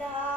나